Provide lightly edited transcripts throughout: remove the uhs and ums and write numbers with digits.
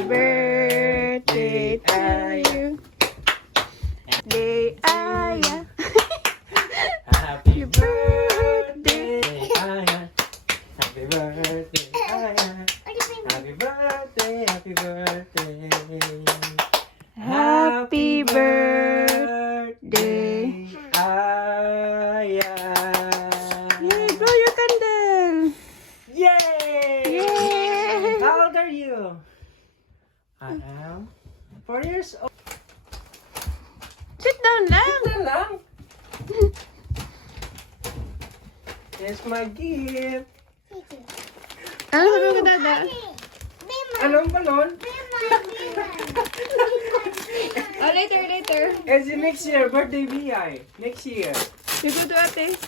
birthday to you. Day Aya. Happy birthday, Aya. Happy birthday, Aya. Happy birthday, happy birthday. Happy birthday. Aya. Yay, blow your candle. Yay! Yay! How old are you? I am 4 years old. Sit down lang. Ito lang. Here's my gift. Ano sabi mo dada? Anong balon? Oh, later. It's next year, birthday BI. Next year. You go to ate.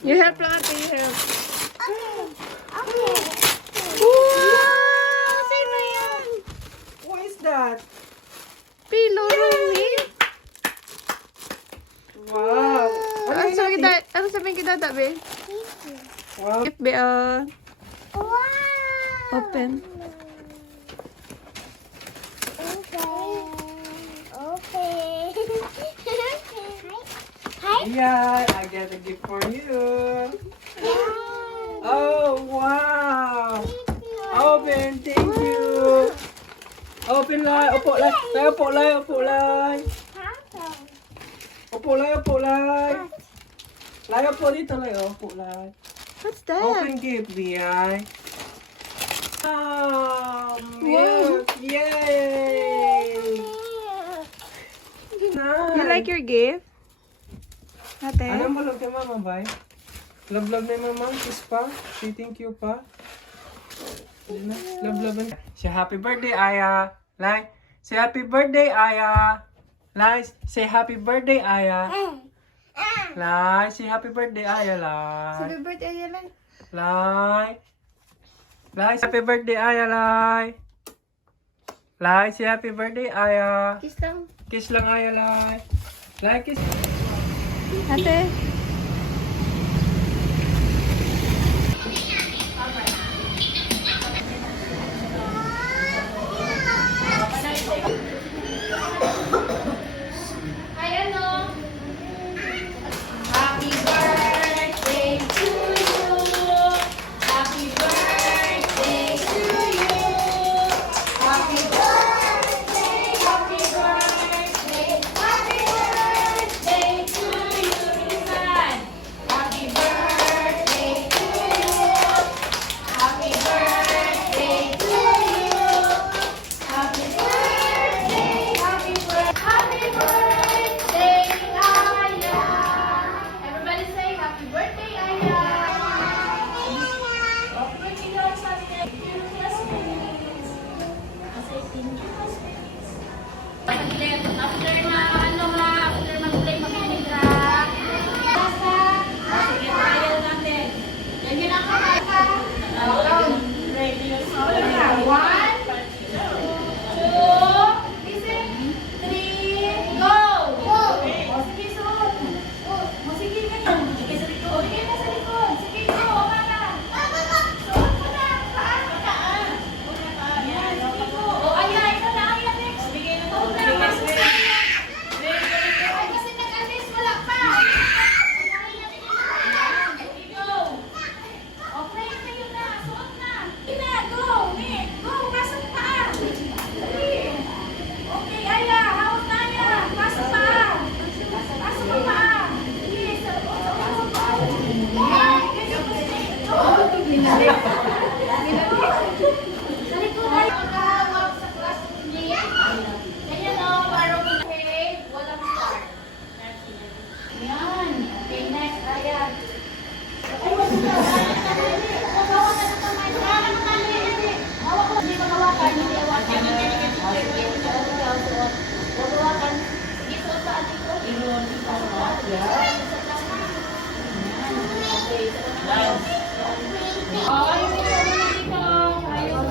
You help lang ate, you help. Wow! Sino yan? What is that? Pillow Rumi? Wow. Ano sabihin kita, be? Wow. If be, open. Yeah, I got a gift for you. Oh, wow. Open, thank you. Open lai, opo lai. Lai, opo lai, opo lai. Opo lai, opo lai. Lai, opo dito lai, opo lai. What's that? Open gift, BI. Oh, milk. Yay. Nice. You like your gift? Ate? Anong balog kay mama, bay? Love na yung mama. Kiss pa. Say thank you pa. Love. Say happy birthday, Aya. Like, say happy birthday, Aya. Like, say happy birthday, Aya. Like, say happy birthday, Aya. Like, birthday yan lang. like, happy birthday, Aya. Like, say happy birthday, Aya. Kiss lang. Kiss lang, Aya. Like, kiss. Ate? Happy birthday to you. Happy birthday to you. Happy birthday, happy birthday, happy birthday to you, Insan. Happy birthday to you. Happy birthday to you. Happy birthday, happy birthday, Aya. Everybody say happy birthday, Aya. Happy birthday daw sa atin. Thank you, classmates. Kasi thank you, classmates. After na, after mag-play, mag-inig ka. Sige, trial natin. Yan yun ang kamay. Ready, one, two, three, go! O, sige, suot. O, sige, ganyan. Sige, sa likod. Sige na sa likod. Sige, go. Mama. Suot mo na. Paan? Paan? Yan, sige, go. O, Aya, ikaw na, Aya, next. Bigay na to. Ay, kasi nag-alis, wala pa. Sige, go. Okay, kayo na. Suot na. Sige na, go. Nick, go. Pasok pa. Dali. Okay, Aya. Hawak na, Aya. Pasok pa. Pasok pa pa. Sige, sa pa. Yan, ganyan po siya. Go. Sa likod na yung kahawak sa classroom niya. Ganyan o, parang okay, walang start. Yan. Okay, next, Aya. Ay, wag na. Hawak ka ng kamay. Hawak ka ng kamay. Hawak ko. Hindi makawakan. Hindi awakan. Huwag awakan. Sige, suot sa ating ko. Iyon. Yan. Okay. Ayaw nito. Ayaw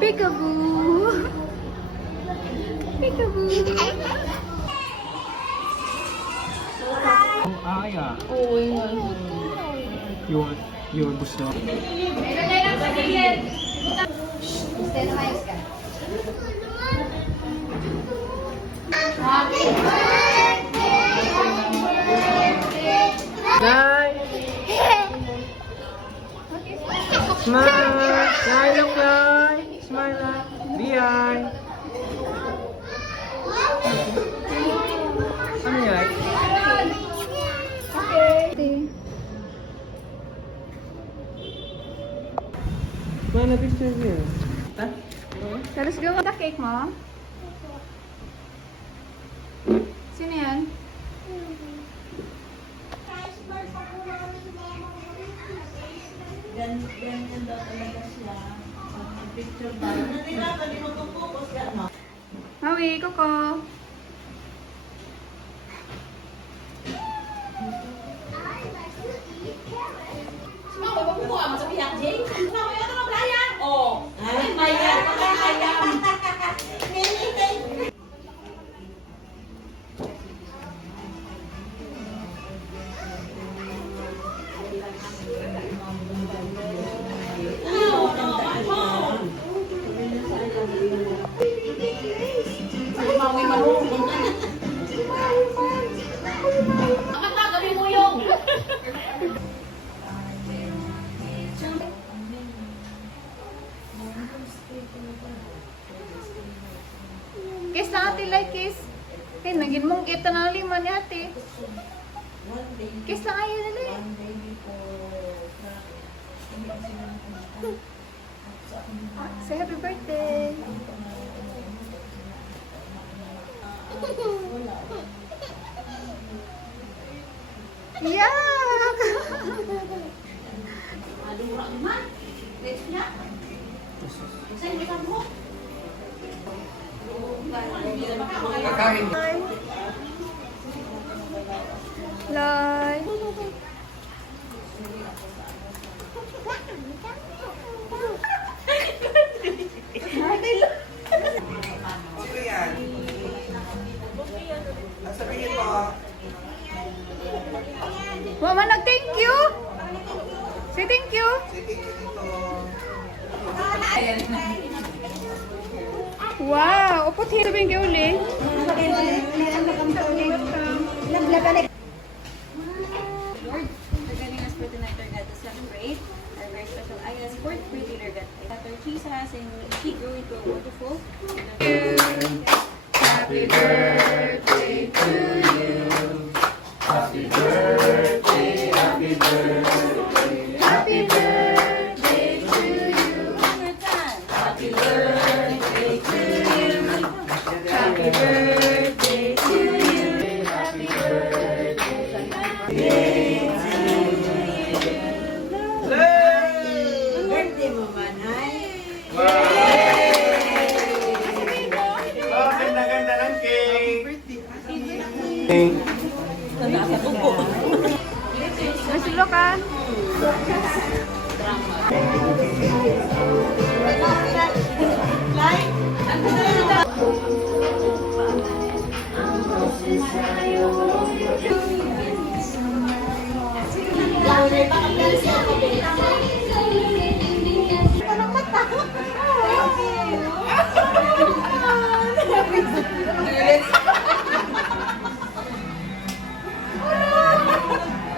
Peekaboo! Peekaboo! Aya. Oo, yun. Yun gusto. Ilagay lang sa gilid. Happy Nay! Smile! Smile lang, Nay! Smile lang. Behind. Ano yan? Mana picture niya? Ha? Terus gue ngetak cake mo? Sini yan. Ganyan daw talaga siya. Picture ba? Nanirapan, di mag-focus ka, no? Maui, Koko. Mama, magkukuha mo sa biyak, Jay. Mama, yung ano kaya? Oh. Ay, maya, ayam. Ang gagawin mo yung... Kiss na ate, like kiss. Eh, naging mong kita na 5 ni ate. Kiss na kayo nila eh. Say happy birthday. Yak! Adura naman. Let's niya. Saan mo mo? Kakain. Loy. Mama, nag-thank you. Say thank you. Wow, upot hito bing uli. Lord, we're getting us for tonight, Lord God, to celebrate our very special Aya's 4th birthday, Lord God. That Lord Jesus and she grow into a wonderful. Happy birthday to you. Happy birthday, happy birthday. Happy birthday to you. One more time. Happy birthday to you. Happy birthday to you. Happy birthday to Birthday mo man, ay. Ganda-ganda ng cake! Masilo ka?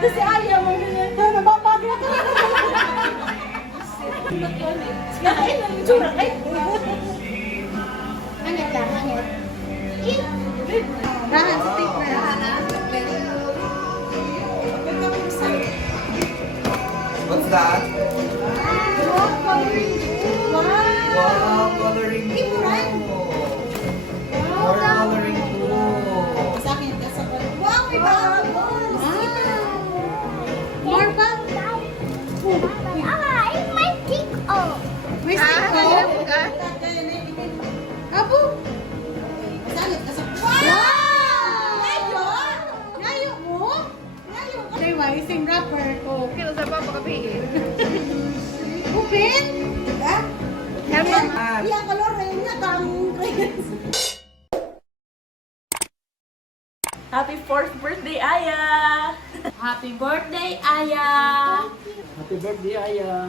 Kasi ayaw mo ganyan. Nababag na ka. Nakain lang yung tsura. Ay! Hangit lang, hangit. Rahan, sa tape na. What's that? Wow! Wow, coloring book! More coloring book! Sa akin, sa wow, may bubbles! More bubbles! May stick ko? ka? Apo! Salit ka sa... Wow! Ngayon! Ngayon mo? Ngayon! Ay, may sing kapihin. Upin? Ha? Hello. Iya, kalor na yun nga, kang Happy 4th birthday, Aya! Happy birthday, Aya! Happy birthday, Aya.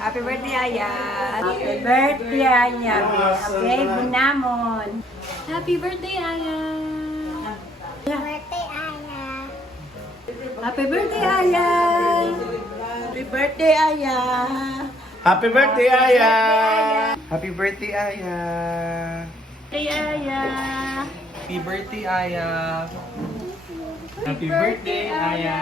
Happy birthday, Aya! Happy birthday, Aya! Okay, bunamon! Happy birthday, Aya! Happy birthday, Aya! Happy birthday, Aya! Happy birthday, Aya! Happy birthday, Aya! Hey, Aya! Happy birthday, Aya. Happy birthday, Aya.